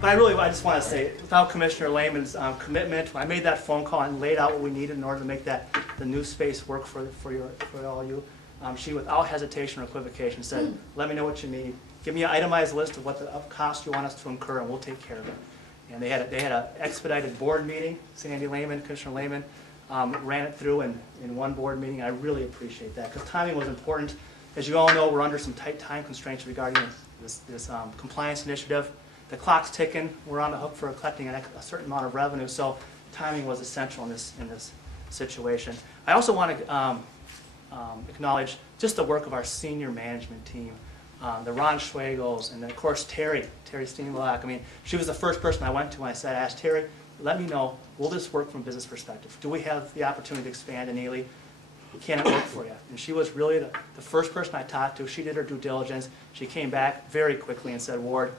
But I just want to say, without Commissioner Lehman's commitment, when I made that phone call and laid out what we needed in order to make the new space work for all you, she, without hesitation or equivocation, said, let me know what you need. Give me an itemized list of what the cost you want us to incur, and we'll take care of it. And they had an expedited board meeting. Sandy Lehman, Commissioner Lehman, ran it through in one board meeting. I really appreciate that, because timing was important. As you all know, we're under some tight time constraints regarding this compliance initiative. The clock's ticking. We're on the hook for collecting a certain amount of revenue, so timing was essential in this situation. I also want to acknowledge just the work of our senior management team, the Ron Schwagels, and then of course Terry Steenbach. I mean, she was the first person I went to when I asked Terry, let me know, will this work from a business perspective? Do we have the opportunity to expand in Ely? Can it work for you? And she was really the first person I talked to. She did her due diligence. She came back very quickly and said, Ward,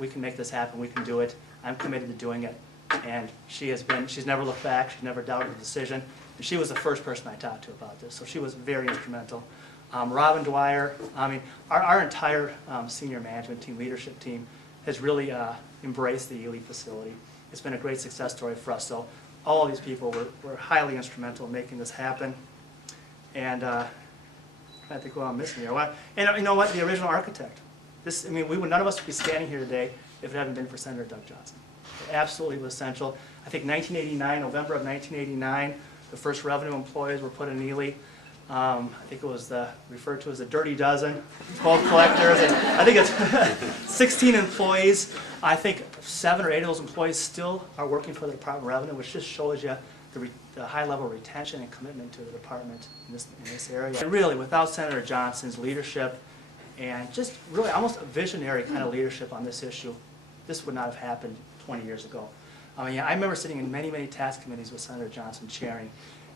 we can make this happen. We can do it. I'm committed to doing it. And she's never looked back. She's never doubted the decision. And she was the first person I talked to about this. So she was very instrumental. Robin Dwyer, I mean, our entire senior management team, leadership team, has really embraced the Ely facility. It's been a great success story for us. So all of these people were highly instrumental in making this happen. And I think what I'm missing here. And you know what? The original architect. I mean, none of us would be standing here today if it hadn't been for Senator Doug Johnson. It absolutely was essential. I think 1989, November of 1989, the first revenue employees were put in Ely. I think it was referred to as the Dirty Dozen, 12 collectors, and I think it's 16 employees. I think 7 or 8 of those employees still are working for the Department of Revenue, which just shows you the high level of retention and commitment to the department in this area. And really, without Senator Johnson's leadership and just really almost a visionary kind of leadership on this issue, this would not have happened 20 years ago. I mean, I remember sitting in many, many tax committees with Senator Johnson chairing,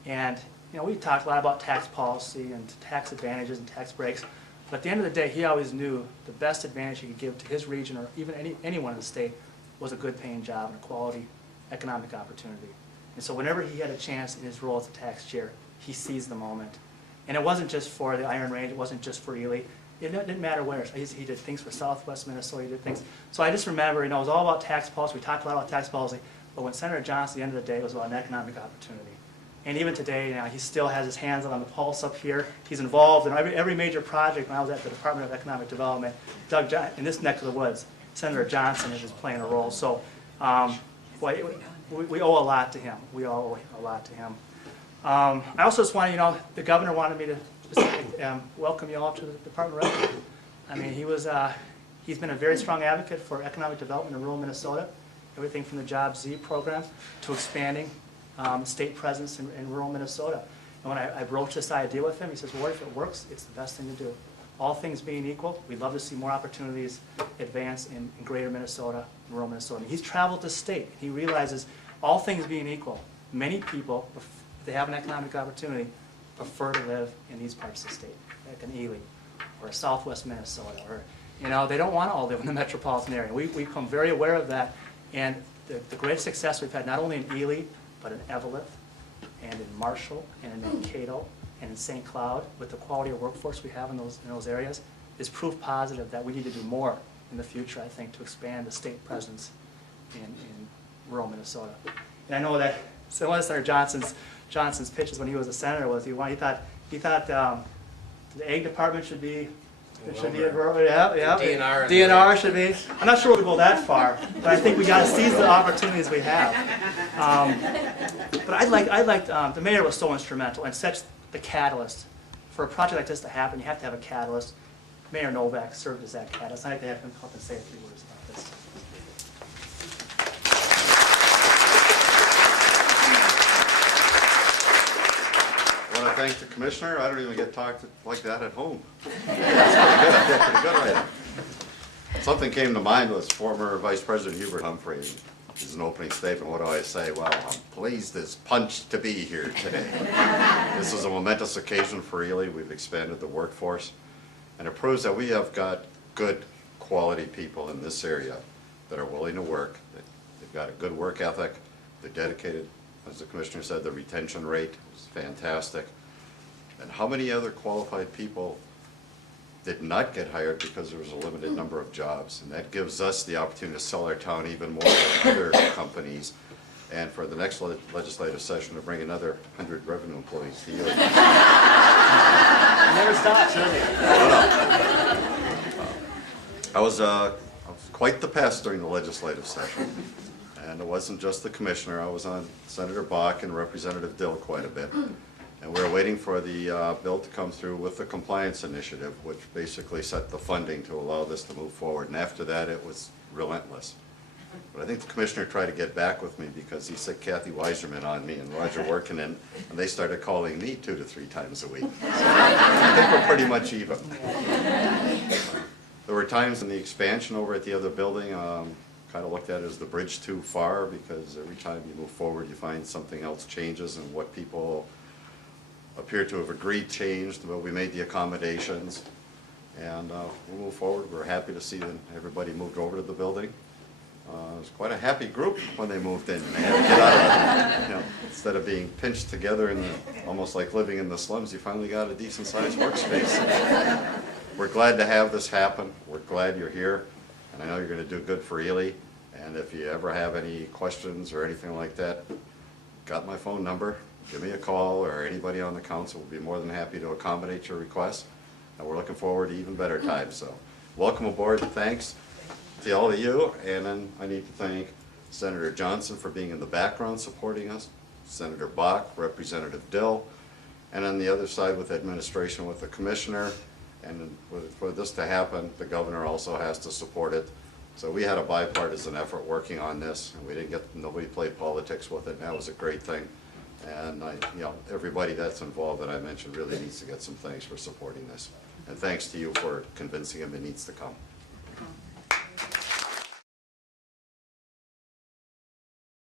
and we talked a lot about tax policy and tax advantages and tax breaks, but at the end of the day, he always knew the best advantage he could give to his region or even anyone in the state was a good paying job and a quality economic opportunity. And so whenever he had a chance in his role as a tax chair, he seized the moment. And it wasn't just for the Iron Range, it wasn't just for Ely. It didn't matter where. He did things for Southwest Minnesota, he did things. So I just remember, it was all about tax policy. We talked a lot about tax policy, but when Senator Johnson, at the end of the day, it was about an economic opportunity. And even today, he still has his hands on the pulse up here. He's involved in every major project. When I was at the Department of Economic Development, in this neck of the woods, Senator Johnson is just playing a role. So we owe a lot to him. We all owe a lot to him. I also just want to, the governor wanted me to welcome you all to the Department of Revenue. I mean, he's been a very strong advocate for economic development in rural Minnesota, everything from the Job Z program to expanding state presence in rural Minnesota. And when I broached this idea with him, he says, Ward, if it works, it's the best thing to do. All things being equal, we'd love to see more opportunities advance in greater Minnesota, rural Minnesota. And he's traveled the state. He realizes all things being equal, many people, if they have an economic opportunity, prefer to live in these parts of the state, like in Ely or Southwest Minnesota, or they don't want to all live in the metropolitan area. We've become very aware of that, and the great success we've had not only in Ely, but in Eveleth, and in Marshall, and in Mankato, and in St. Cloud, with the quality of workforce we have in those areas, is proof positive that we need to do more in the future, I think, to expand the state presence in rural Minnesota. And I know that one of Senator Johnson's pitches when he was a senator was he thought the egg department should be DNR should be. I'm not sure we'll go that far, but I think we got to seize the opportunities we have. But the mayor was so instrumental and such the catalyst for a project like this to happen. You have to have a catalyst. Mayor Novak served as that catalyst. I'd like to have him come up and say a few words about this. I want to thank the commissioner. I don't even get talked like that at home. That's pretty good right now. Something came to mind was former Vice President Hubert Humphrey. His opening statement, what do I say? Well, I'm pleased as punch to be here today. This is a momentous occasion for Ely. We've expanded the workforce, and it proves that we have got good quality people in this area that are willing to work. They've got a good work ethic. They're dedicated. As the commissioner said, the retention rate is fantastic. And how many other qualified people did not get hired because there was a limited number of jobs. And that gives us the opportunity to sell our town even more to other companies. And for the next legislative session, to bring another 100 revenue employees to you. It never stops, does it? I was quite the pest during the legislative session. And it wasn't just the commissioner. I was on Senator Bach and Representative Dill quite a bit. And we were waiting for the bill to come through with the compliance initiative, which basically set the funding to allow this to move forward. And after that, it was relentless. But I think the commissioner tried to get back with me because he set Kathy Weiserman on me and Roger Workinen, and they started calling me 2 to 3 times a week. So I think we're pretty much even. There were times in the expansion over at the other building, kind of looked at it as the bridge too far, because every time you move forward, you find something else changes, and what people appear to have agreed changed, but we made the accommodations, and we'll move forward. We're happy to see that everybody moved over to the building. It was quite a happy group when they moved in. They had to get out of it. You know, instead of being pinched together in almost like living in the slums, you finally got a decent-sized workspace. We're glad to have this happen. We're glad you're here, and I know you're going to do good for Ely. And if you ever have any questions or anything like that, got my phone number. Give me a call, or anybody on the council will be more than happy to accommodate your requests. And we're looking forward to even better times. So welcome aboard. Thanks to all of you. And then I need to thank Senator Johnson for being in the background supporting us, Senator Bach, Representative Dill, and on the other side with administration, with the commissioner. And for this to happen, the governor also has to support it. So we had a bipartisan effort working on this, and we didn't get, nobody played politics with it, and that was a great thing. And everybody that's involved that I mentioned really needs to get some thanks for supporting this. And thanks to you for convincing him it needs to come.